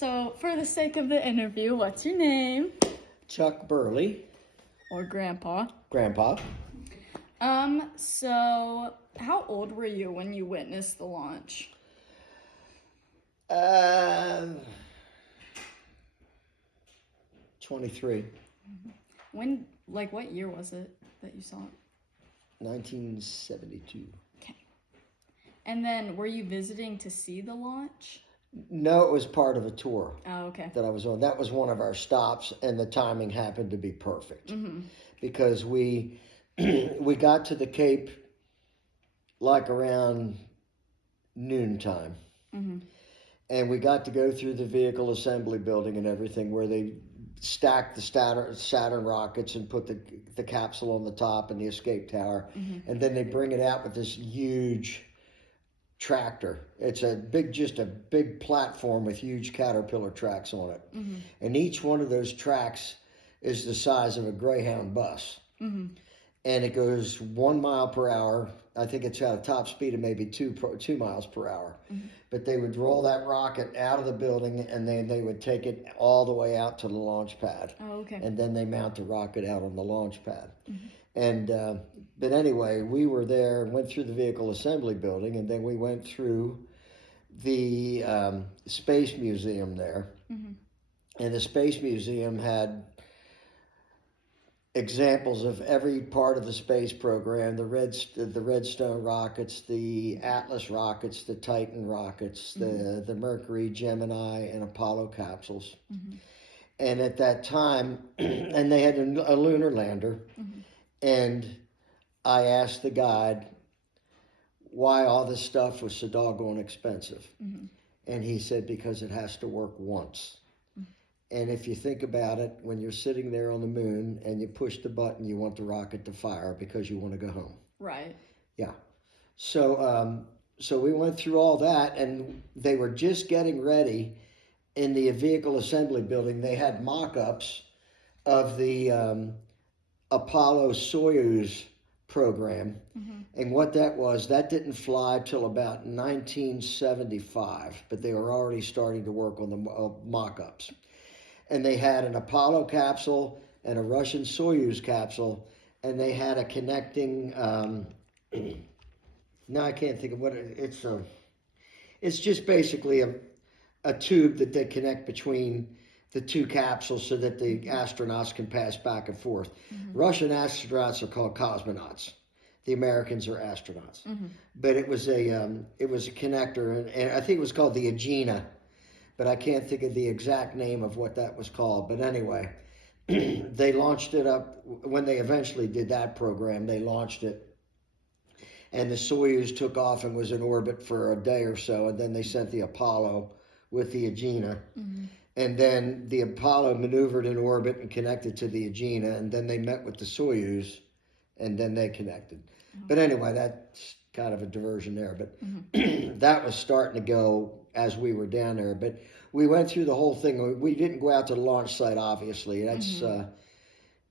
So, for the sake of the interview, what's your name? Chuck Burley, Or Grandpa. Grandpa. So, how old were you when you witnessed the launch? 23, What year was it that you saw it? 1972. Okay. And then, were you visiting to see the launch? No, it was part of a tour Oh, okay. that I was on. That was one of our stops, and the timing happened to be perfect Mm-hmm. because we we got to the Cape like around noontime. Mm-hmm. And we got to go through the vehicle assembly building and everything where they stacked the Saturn rockets and put the capsule on the top and the escape tower. Mm-hmm. And then they bring it out with this huge tractor. It's just a big platform with huge Caterpillar tracks on it. Mm-hmm. And each one of those tracks is the size of a Greyhound bus. Mm-hmm. And it goes 1 mile per hour. I think it's at a top speed of maybe 2 miles per hour. Mm-hmm. But they would roll that rocket out of the building, and then they would take it all the way out to the launch pad. Oh, okay. And then they mount the rocket out on the launch pad. Mm-hmm. And but anyway, we were there, went through the vehicle assembly building, and then we went through the Space Museum there. Mm-hmm. And the Space Museum had examples of every part of the space program: the Redstone rockets, the Atlas rockets, the Titan rockets, Mm-hmm. the Mercury, Gemini, and Apollo capsules. Mm-hmm. And at that time, and they had a lunar lander. Mm-hmm. And I asked the guide why all this stuff was so doggone expensive. Mm-hmm. And he said, because it has to work once. And if you think about it, when you're sitting there on the moon and you push the button, you want the rocket to fire because you want to go home. Right. Yeah. So we went through all that, and they were just getting ready in the vehicle assembly building. They had mock-ups of the Apollo-Soyuz program. Mm-hmm. And what that didn't fly till about 1975, but they were already starting to work on the mock-ups. And they had an Apollo capsule and a Russian Soyuz capsule, and they had a connecting. Now I can't think of what it's. It's just basically a tube that they connect between the two capsules so that the astronauts can pass back and forth. Mm-hmm. Russian astronauts are called cosmonauts. The Americans are astronauts. Mm-hmm. But it was a connector, and I think it was called the Agena. But I can't think of the exact name of what that was called. But anyway, they launched it up. When they eventually did that program, they launched it. And the Soyuz took off and was in orbit for a day or so. And then they sent the Apollo with the Agena. Mm-hmm. And then the Apollo maneuvered in orbit and connected to the Agena. And then they met with the Soyuz, and then they connected. Mm-hmm. But anyway, that's kind of a diversion there. But Mm-hmm. that was starting to go as we were down there. But we went through the whole thing. We didn't go out to the launch site, obviously. That's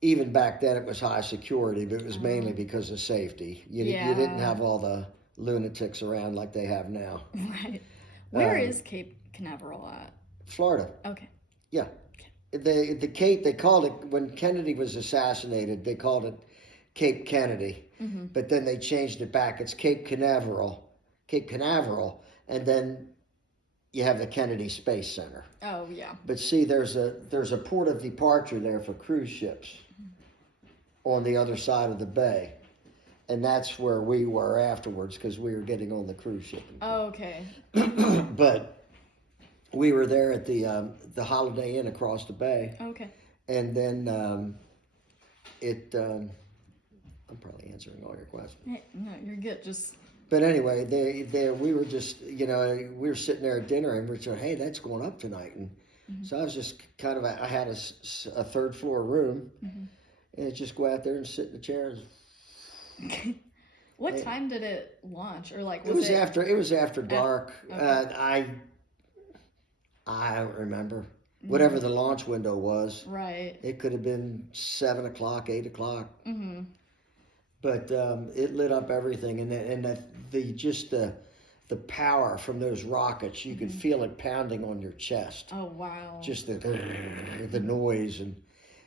even back then it was high security, but it was mainly because of safety. You didn't have all the lunatics around like they have now. Right. Where is Cape Canaveral at? Florida. Okay. Yeah. The Cape, they called it, when Kennedy was assassinated, they called it Cape Kennedy. Mm-hmm. But then they changed it back. It's Cape Canaveral. And then you have the Kennedy Space Center. Oh, yeah. But see, there's a port of departure there for cruise ships on the other side of the bay. And that's where we were afterwards because we were getting on the cruise ship. Oh, okay. But we were there at the Holiday Inn across the bay. Okay. And then I'm probably answering all your questions. No, you're good. Just. But anyway, we were just, we were sitting there at dinner and we said, hey, that's going up tonight. And so I was just I had a third floor room and just go out there and sit in the chairs. What time did it launch? Or it was after dark. Okay. I don't remember. Whatever the launch window was. Right. It could have been 7 o'clock, 8 o'clock. Mm-hmm. But it lit up everything, and the the power from those rockets. You could feel it pounding on your chest. Oh, wow. Just the noise, and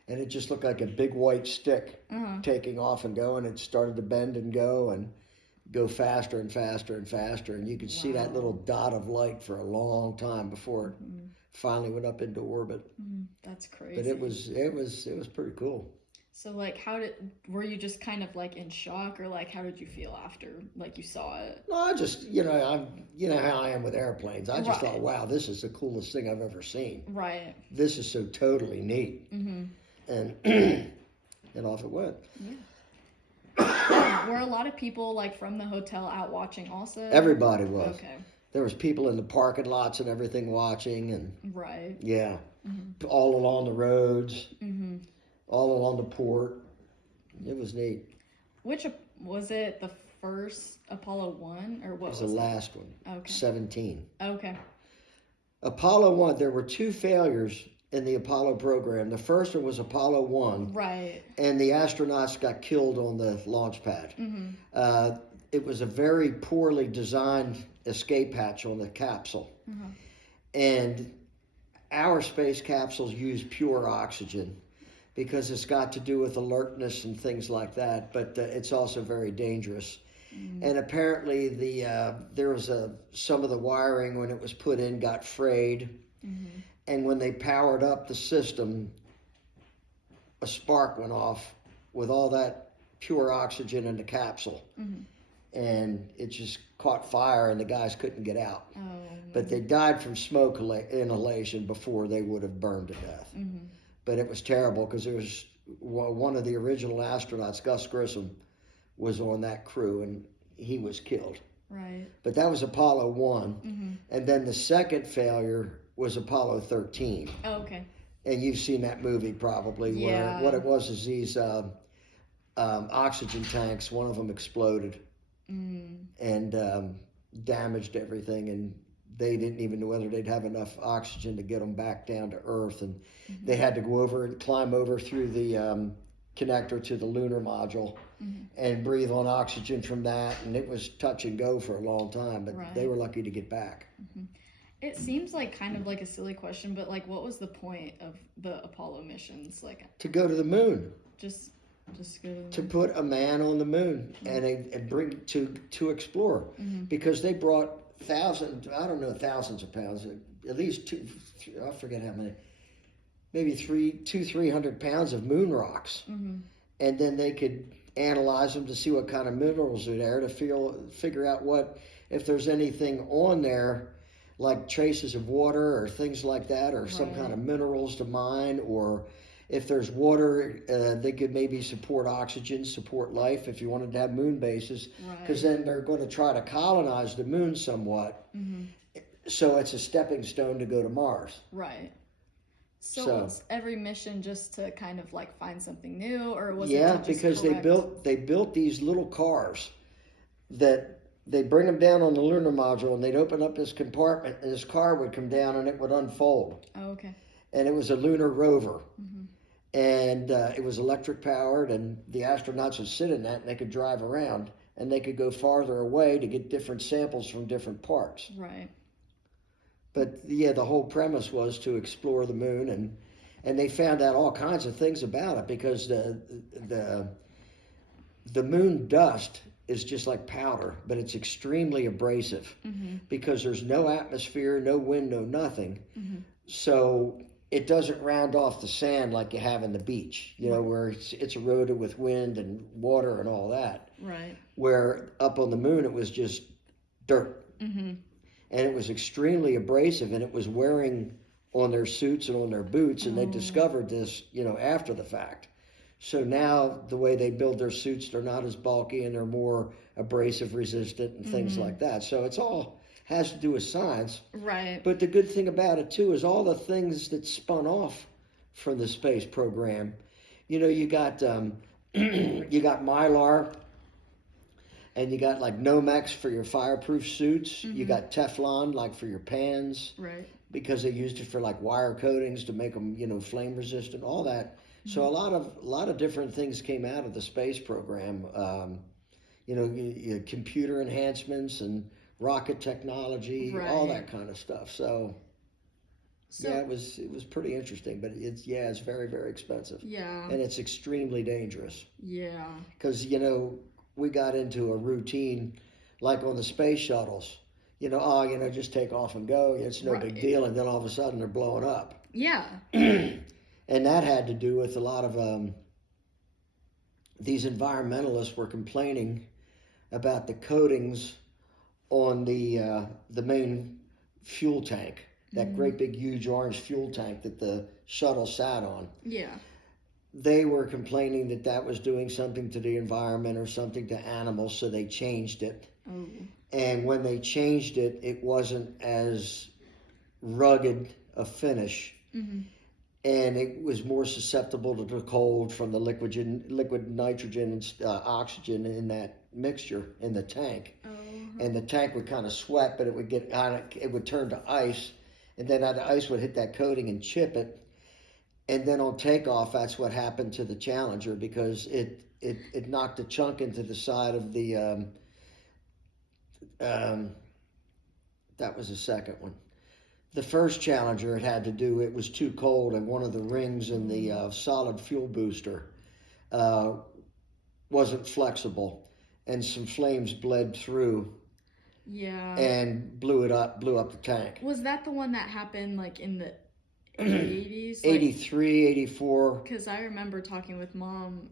it just looked like a big white stick taking off and going. It started to bend and go faster and faster and faster, and you could see that little dot of light for a long time before it finally went up into orbit. That's crazy. But it was pretty cool. So, like, were you just kind of like in shock, or like how did you feel after like you saw it? No, I just, you know how I am with airplanes. I just thought, wow, this is the coolest thing I've ever seen. Right. This is so totally neat. And and off it went. Were a lot of people like from the hotel out watching also? Everybody was. Okay. There was people in the parking lots and everything watching, and yeah, all along the roads, all along the port. It was neat. Which was it? The first Apollo 1 or what? It was the last one. Okay. 17. Okay. Apollo 1. There were 2 failures in the Apollo program. The first one was Apollo 1. Right. And the astronauts got killed on the launch pad. It was a very poorly designed escape hatch on the capsule. And our space capsules use pure oxygen because it's got to do with alertness and things like that, but it's also very dangerous. And apparently there was some of the wiring when it was put in got frayed. And when they powered up the system, a spark went off with all that pure oxygen in the capsule. And it just caught fire and the guys couldn't get out. But they died from smoke inhalation before they would have burned to death. But it was terrible because there was one of the original astronauts, Gus Grissom, was on that crew and he was killed. Right. But that was Apollo 1. And then the second failure was Apollo 13. Oh, okay. And you've seen that movie probably. Yeah. Where what it was is these oxygen tanks, one of them exploded and damaged everything, and they didn't even know whether they'd have enough oxygen to get them back down to Earth, and they had to go over and climb over through the connector to the lunar module and breathe on oxygen from that, and it was touch and go for a long time, but they were lucky to get back. It seems like kind of like a silly question, but like what was the point of the Apollo missions? Like to go to the moon. Just go to the moon. To put a man on the moon and bring to explore, because they brought thousands of pounds, at least I forget how many, maybe 300 pounds of moon rocks, and then they could analyze them to see what kind of minerals are there, to figure out if there's anything on there like traces of water or things like that, or some kind of minerals to mine, or if there's water, they could maybe support oxygen, support life if you wanted to have moon bases, because then they're going to try to colonize the moon somewhat. So it's a stepping stone to go to Mars. Right. So was every mission just to kind of like find something new, or was it to just because correct? they built these little cars that they bring them down on the lunar module, and they'd open up this compartment, and this car would come down and it would unfold. Oh, okay. And it was a lunar rover. And it was electric powered, and the astronauts would sit in that and they could drive around, and they could go farther away to get different samples from different parts. Right. But yeah, the whole premise was to explore the moon, and they found out all kinds of things about it, because the moon dust is just like powder, but it's extremely abrasive because there's no atmosphere, no wind, no nothing. So it doesn't round off the sand like you have in the beach, where it's eroded with wind and water and all that. Right. Where up on the moon, it was just dirt. And it was extremely abrasive, and it was wearing on their suits and on their boots, and they discovered this, after the fact. So now the way they build their suits, they're not as bulky and they're more abrasive resistant and things like that. So it's all has to do with science. Right. But the good thing about it too is all the things that spun off from the space program. You got you got Mylar, and you got like Nomex for your fireproof suits. You got Teflon like for your pans. Right. Because they used it for like wire coatings to make them, flame resistant, all that. So a lot of different things came out of the space program. Computer enhancements and rocket technology, all Right. that kind of stuff. So So yeah, it was pretty interesting, but it's very very expensive, yeah, and it's extremely dangerous yeah, because we got into a routine like on the space shuttles. Just take off and go. It's no big right. deal, and then all of a sudden they're blowing up, Yeah. and that had to do with a lot of these environmentalists were complaining about the coatings on the main fuel tank, that Mm, great big huge orange fuel tank that the shuttle sat on. yeah. They were complaining that that was doing something to the environment or something to animals, so they changed it. Oh. And when they changed it, it wasn't as rugged a finish, Mm-hmm. and it was more susceptible to the cold from the liquid nitrogen and oxygen in that mixture in the tank. Oh. And the tank would kind of sweat, but it would turn to ice, and then the ice would hit that coating and chip it. And then on takeoff, that's what happened to the Challenger because it knocked a chunk into the side of the um, that was the second one. The first Challenger, it was too cold, and one of the rings in the solid fuel booster uh, wasn't flexible, and some flames bled through Yeah. and blew up the tank. Was that the one that happened like in the 80s? 83, 84. Because I remember talking with Mom,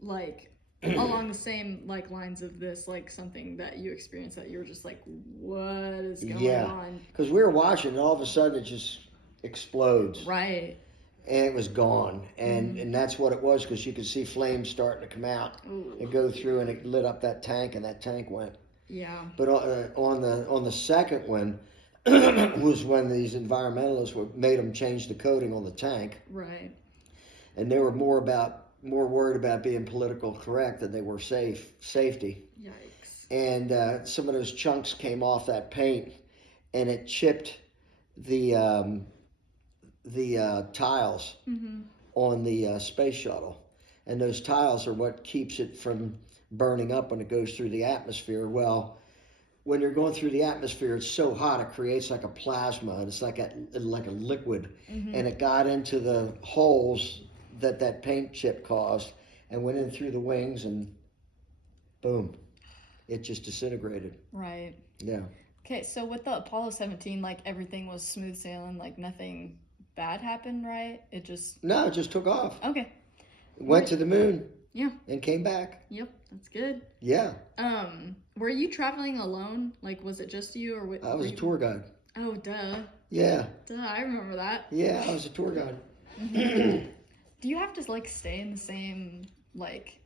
like along the same like lines of this, like something that you experienced that you were just like, what is going Yeah. on? Because we were watching, and all of a sudden it just explodes, Right. and it was gone. And that's what it was, because you could see flames starting to come out Ooh. and go through, and it lit up that tank, and that tank went. Yeah. But on the second one was when these environmentalists made them change the coating on the tank, Right. and they were more worried about being political correct than they were safety. Yikes. And some of those chunks came off that paint, and it chipped the tiles Mm-hmm. on the space shuttle, and those tiles are what keeps it from burning up when it goes through the atmosphere. Well, when you're going through the atmosphere, it's so hot it creates like a plasma, and it's like a liquid, Mm-hmm. and it got into the holes that paint chip caused, and went in through the wings, and boom, it just disintegrated. Right. Yeah. Okay, so with the Apollo 17, like everything was smooth sailing, like nothing bad happened, right? It just No, it just took off. okay. Went to the moon. Yeah. And came back. Yep, that's good. Yeah. Were you traveling alone? Like, was it just you, or I was a tour guide. Oh, duh. Yeah. Duh, I remember that. Yeah, I was a tour guide. Do you have to like stay in the same like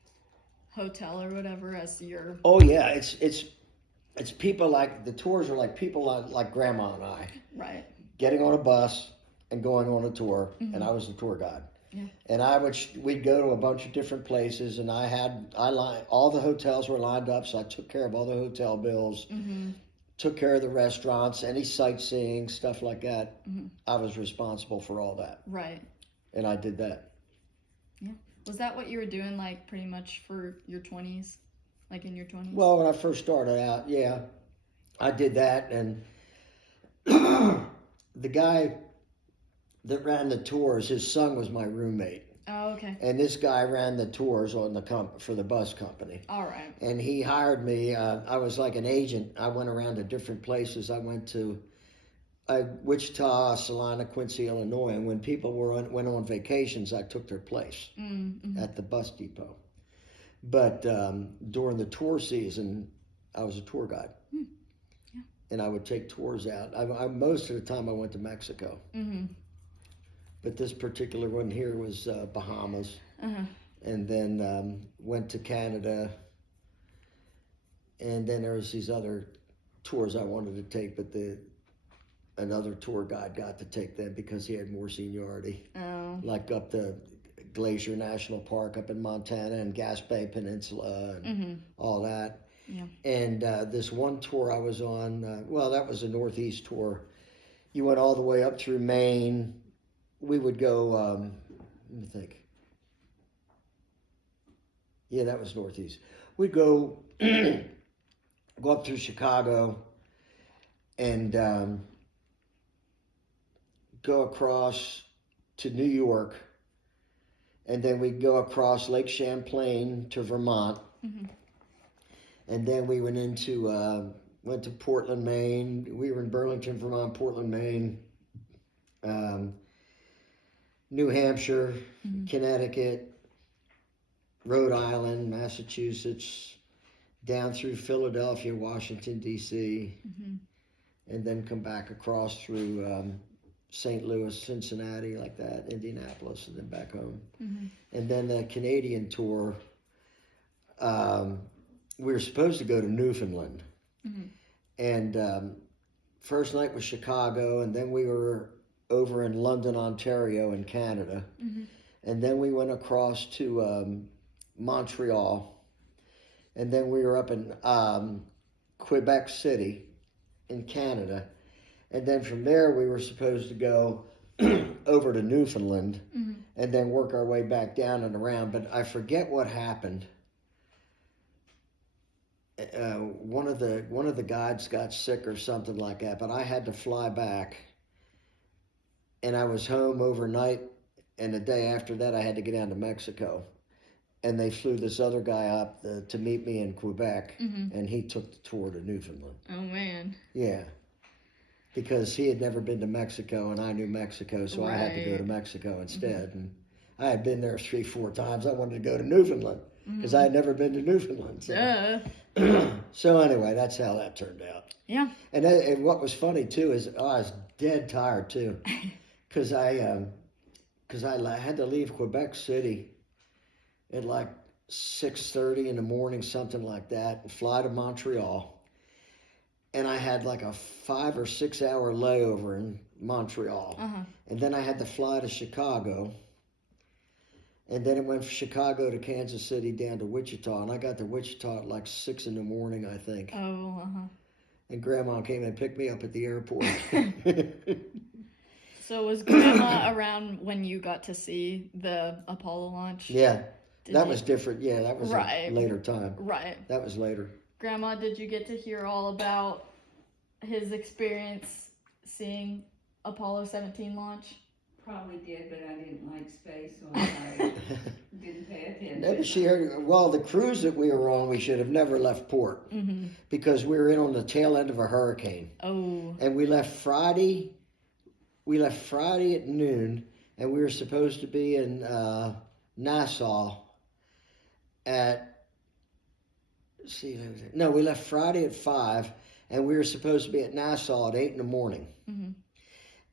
hotel or whatever as your? Oh yeah, it's people like the tours are like people like Grandma and I Right. getting on a bus and going on a tour, and I was the tour guide. Yeah. And we'd go to a bunch of different places, and all the hotels were lined up, so I took care of all the hotel bills, took care of the restaurants, any sightseeing, stuff like that. I was responsible for all that, Right. and I did that. Yeah. Was that what you were doing like pretty much for your 20s? Like in your 20s? Well, when I first started out, yeah, I did that, and the guy that ran the tours, his son was my roommate, Oh, okay. and this guy ran the tours on for the bus company. All right. And he hired me. I was like an agent. I went around to different places. I went to Wichita, Salina, Quincy, Illinois, and when people went on vacations, I took their place at the bus depot. But during the tour season, I was a tour guide, Yeah. and I would take tours out. Most of the time, I went to Mexico. But this particular one here was Bahamas, and then went to Canada, and then there was these other tours I wanted to take, but another tour guide got to take them because he had more seniority, Oh. like up the Glacier National Park up in Montana and Gaspé Peninsula and all that. Yeah. And this one tour I was on, that was a Northeast tour. You went all the way up through Maine. We would go, let me think. Yeah, that was Northeast. We'd go up through Chicago, and go across to New York, and then we go across Lake Champlain to Vermont, and then we went to Portland, Maine. We were in Burlington, Vermont, Portland, Maine, New Hampshire, Connecticut, Rhode Island, Massachusetts, down through Philadelphia, Washington, D.C., and then come back across through St. Louis, Cincinnati, like that, Indianapolis, and then back home. And then the Canadian tour, we were supposed to go to Newfoundland. And first night was Chicago, and then we were over in London, Ontario in Canada. And then we went across to Montreal. And then we were up in Quebec City in Canada. And then from there, we were supposed to go over to Newfoundland and then work our way back down and around. But I forget what happened. One of the guides got sick or something like that, but I had to fly back. And I was home overnight, and the day after that, I had to get down to Mexico. And they flew this other guy up to meet me in Quebec, and he took the tour to Newfoundland. Oh, man. Yeah. Because he had never been to Mexico, and I knew Mexico, so I had to go to Mexico instead. And I had been there 3-4 times. I wanted to go to Newfoundland, because I had never been to Newfoundland. So. So anyway, that's how that turned out. Yeah. And what was funny, too, is I was dead tired, too. Because I had to leave Quebec City at like 6:30 in the morning, something like that, and fly to Montreal. And I had like a 5 or 6 hour layover in Montreal. And then I had to fly to Chicago. And then it went from Chicago to Kansas City down to Wichita. And I got to Wichita at like 6 in the morning, I think. And Grandma came and picked me up at the airport. So was Grandma around when you got to see the Apollo launch? Yeah. That was different. Yeah, that was Right. a later time. Right. That was later. Grandma, did you get to hear all about his experience seeing Apollo 17 launch? Probably did, but I didn't like space, so I didn't pay attention. Never she heard. Well, the cruise that we were on, we should have never left port because we were in on the tail end of a hurricane. Oh. And we left Friday. We left Friday at noon, and we were supposed to be in Nassau at. No, we left Friday at 5, and we were supposed to be at Nassau at 8 in the morning.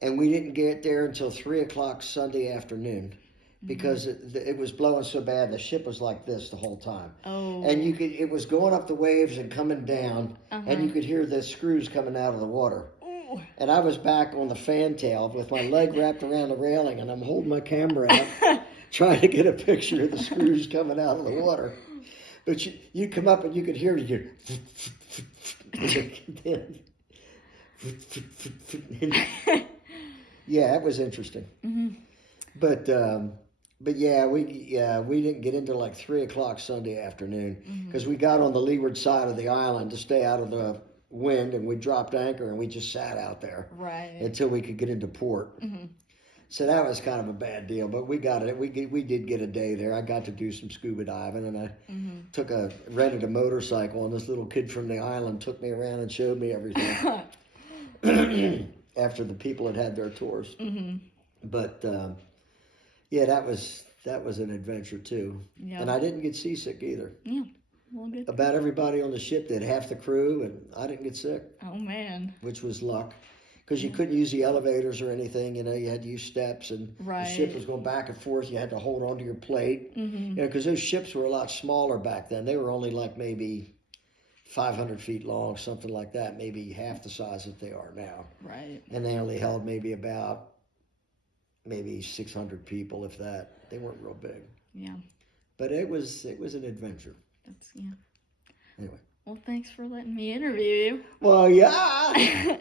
And we didn't get there until 3 o'clock Sunday afternoon because it was blowing so bad. The ship was like this the whole time. Oh. And it was going up the waves and coming down, and you could hear the screws coming out of the water. Ooh. And I was back on the fantail with my leg wrapped around the railing, and I'm holding my camera out, trying to get a picture of the screws coming out of the water. But you come up and you could hear it. Yeah, it was interesting. But yeah, we didn't get into like 3 o'clock Sunday afternoon because we got on the leeward side of the island to stay out of the wind, and we dropped anchor and we just sat out there until we could get into port. So that was kind of a bad deal, but we got it. We did get a day there. I got to do some scuba diving, and I rented a motorcycle, and this little kid from the island took me around and showed me everything. After the people had their tours. But yeah, that was an adventure too. And I didn't get seasick either. Yeah. Well, good. About everybody on the ship did, half the crew, and I didn't get sick. Oh, man. Which was luck. Because you couldn't use the elevators or anything, you had to use steps, and the ship was going back and forth. You had to hold onto your plate. Because those ships were a lot smaller back then. They were only like maybe 500 feet long, something like that, maybe half the size that they are now. Right. And they only held maybe 600 people, if that. They weren't real big. Yeah. But it was an adventure. Yeah. Anyway. Well, thanks for letting me interview you. Well, yeah.